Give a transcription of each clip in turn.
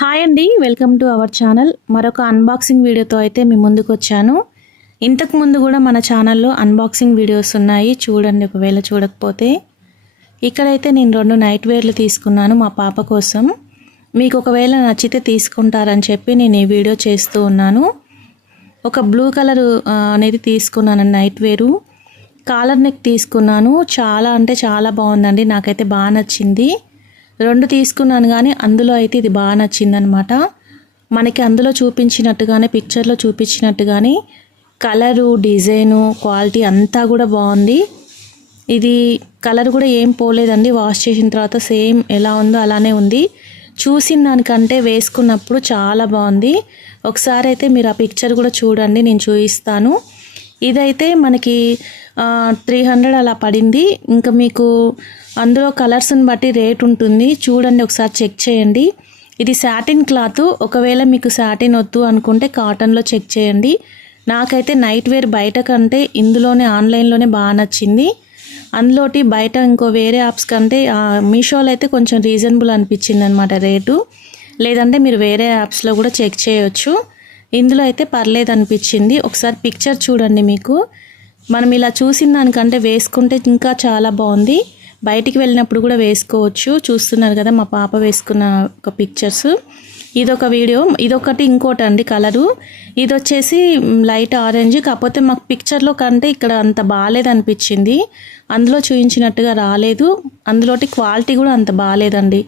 Hi అండి, welcome to our channel. మరొక unboxing వీడియోతో అయితే మీ ముందుకు వచ్చాను. ఇంతకు ముందు కూడా మన ఛానల్లో అన్బాక్సింగ్ వీడియోస్ ఉన్నాయి, చూడండి ఒకవేళ చూడకపోతే. ఇక్కడైతే నేను 2 నైట్ వేర్లు తీసుకున్నాను మా పాప కోసం. మీకు ఒకవేళ నచ్చితే తీసుకుంటారని చెప్పి నేను ఈ వీడియో చేస్తూ ఉన్నాను. ఒక బ్లూ కలర్ అనేది తీసుకున్నాను నైట్ వేరు. కాలర్ నెక్ తీసుకున్నాను. చాలా అంటే చాలా బాగుందండి, నాకైతే బాగా నచ్చింది. 2 తీసుకున్నాను కానీ అందులో అయితే ఇది బాగా నచ్చిందనమాట. మనకి అందులో చూపించినట్టుగానే పిక్చర్లో చూపించినట్టుగానే కలరు, డిజైను, క్వాలిటీ అంతా కూడా బాగుంది. ఇది కలర్ కూడా ఏం పోలేదండి, వాష్ చేసిన తర్వాత సేమ్ ఎలా ఉందో అలానే ఉంది. చూసిన దానికంటే వేసుకున్నప్పుడు చాలా బాగుంది. ఒకసారి అయితే మీరు ఆ పిక్చర్ కూడా చూడండి, నేను చూపిస్తాను. ఇదైతే మనకి 300 అలా పడింది. ఇంకా మీకు అందులో కలర్స్ని బట్టి రేట్ ఉంటుంది, చూడండి ఒకసారి చెక్ చేయండి. ఇది సాటిన్ క్లాత్. ఒకవేళ మీకు సాటిన్ వద్దు అనుకుంటే కాటన్లో చెక్ చేయండి. నాకైతే నైట్ వేర్ బయట కంటే ఇందులోనే ఆన్లైన్లోనే బాగా నచ్చింది. అందులోటి బయట ఇంకో వేరే యాప్స్ కంటే మీషోలో అయితే కొంచెం రీజనబుల్ అనిపించింది అనమాట రేటు. లేదంటే మీరు వేరే యాప్స్లో కూడా చెక్ చేయొచ్చు. ఇందులో అయితే పర్లేదు అనిపించింది. ఒకసారి పిక్చర్ చూడండి. మీకు మనం ఇలా చూసిన దానికంటే వేసుకుంటే ఇంకా చాలా బాగుంది. బయటికి వెళ్ళినప్పుడు కూడా వేసుకోవచ్చు. చూస్తున్నారు కదా మా పాప వేసుకున్న ఒక పిక్చర్స్. ఇదొక వీడియో, ఇదొకటి. ఇంకోటి అండి కలరు, ఇది వచ్చేసి లైట్ ఆరెంజ్. కాకపోతే మాకు పిక్చర్లో కంటే ఇక్కడ అంత బాగాలేదు అనిపించింది, అందులో చూపించినట్టుగా రాలేదు. అందులోటి క్వాలిటీ కూడా అంత బాగాలేదండి,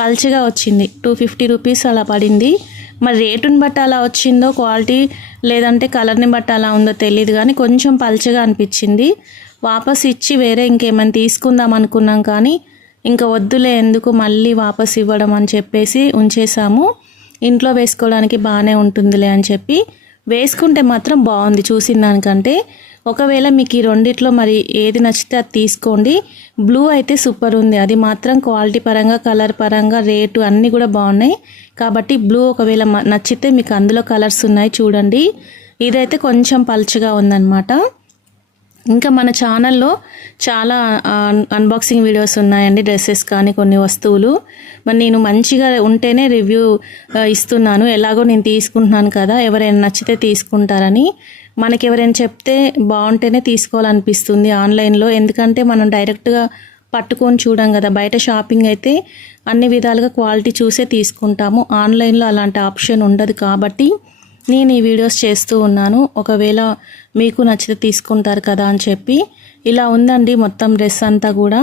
పల్చగా వచ్చింది. 250 రూపీస్ అలా పడింది. మరి రేటుని బట్టి అలా వచ్చిందో క్వాలిటీ, లేదంటే కలర్ని బట్టి అలా ఉందో తెలియదు కానీ కొంచెం పల్చగా అనిపించింది. వాపస్ ఇచ్చి వేరే ఇంకేమైనా తీసుకుందాం అనుకున్నాం కానీ ఇంకా వద్దులే, ఎందుకు మళ్ళీ వాపస్ ఇవ్వడం అని చెప్పేసి ఉంచేసాము. ఇంట్లో వేసుకోవడానికి బాగానే ఉంటుందిలే అని చెప్పి వేసుకుంటే మాత్రం బాగుంది చూసిన దానికంటే. ఒకవేళ మీకు ఈ రెండిట్లో మరి ఏది నచ్చితే అది తీసుకోండి. బ్లూ అయితే సూపర్ ఉంది, అది మాత్రం క్వాలిటీ పరంగా, కలర్ పరంగా, రేటు అన్నీ కూడా బాగున్నాయి. కాబట్టి బ్లూ ఒకవేళ నచ్చితే మీకు అందులో కలర్స్ ఉన్నాయి చూడండి. ఇదైతే కొంచెం పల్చగా ఉందన్నమాట. ఇంకా మన ఛానల్లో చాలా అన్బాక్సింగ్ వీడియోస్ ఉన్నాయండి, డ్రెస్సెస్ కానీ కొన్ని వస్తువులు. మరి నేను మంచిగా ఉంటేనే రివ్యూ ఇస్తున్నాను. ఎలాగో నేను తీసుకుంటున్నాను కదా, ఎవరైనా నచ్చితే తీసుకుంటారని. మనకి ఎవరైనా చెప్తే బాగుంటేనే తీసుకోవాలనిపిస్తుంది ఆన్లైన్లో. ఎందుకంటే మనం డైరెక్ట్గా పట్టుకొని చూడం కదా. బయట షాపింగ్ అయితే అన్ని విధాలుగా క్వాలిటీ చూసే తీసుకుంటాము. ఆన్లైన్లో అలాంటి ఆప్షన్ ఉండదు కాబట్టి నేను ఈ వీడియోస్ చేస్తూ ఉన్నాను. ఒకవేళ మీకు నచ్చితే తీసుకుంటారు కదా అని చెప్పి. ఇలా ఉందండి మొత్తం డ్రెస్ అంతా కూడా.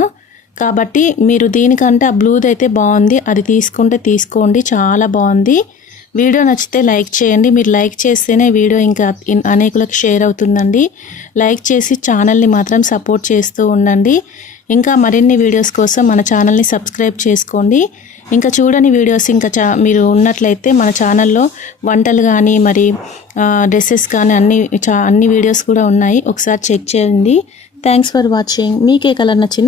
కాబట్టి మీరు దీనికంటే ఆ బ్లూది అయితే బాగుంది, అది తీసుకుంటే తీసుకోండి, చాలా బాగుంది. వీడియో నచ్చితే లైక్ చేయండి. మీరు లైక్ చేస్తేనే వీడియో ఇంకా అనేకులకు షేర్ అవుతుందండి. లైక్ చేసి ఛానల్ని మాత్రం సపోర్ట్ చేస్తూ ఉండండి. ఇంకా మరిన్ని వీడియోస్ కోసం మన ఛానల్ని సబ్స్క్రైబ్ చేసుకోండి. ఇంకా చూడని వీడియోస్ ఇంకా మీరు ఉన్నట్లయితే మన ఛానల్లో వంటలు కానీ మరి డ్రెస్సెస్ కానీ అన్ని వీడియోస్ కూడా ఉన్నాయి, ఒకసారి చెక్ చేయండి. Thanks for watching. మీకే కలర్ నచ్చిందో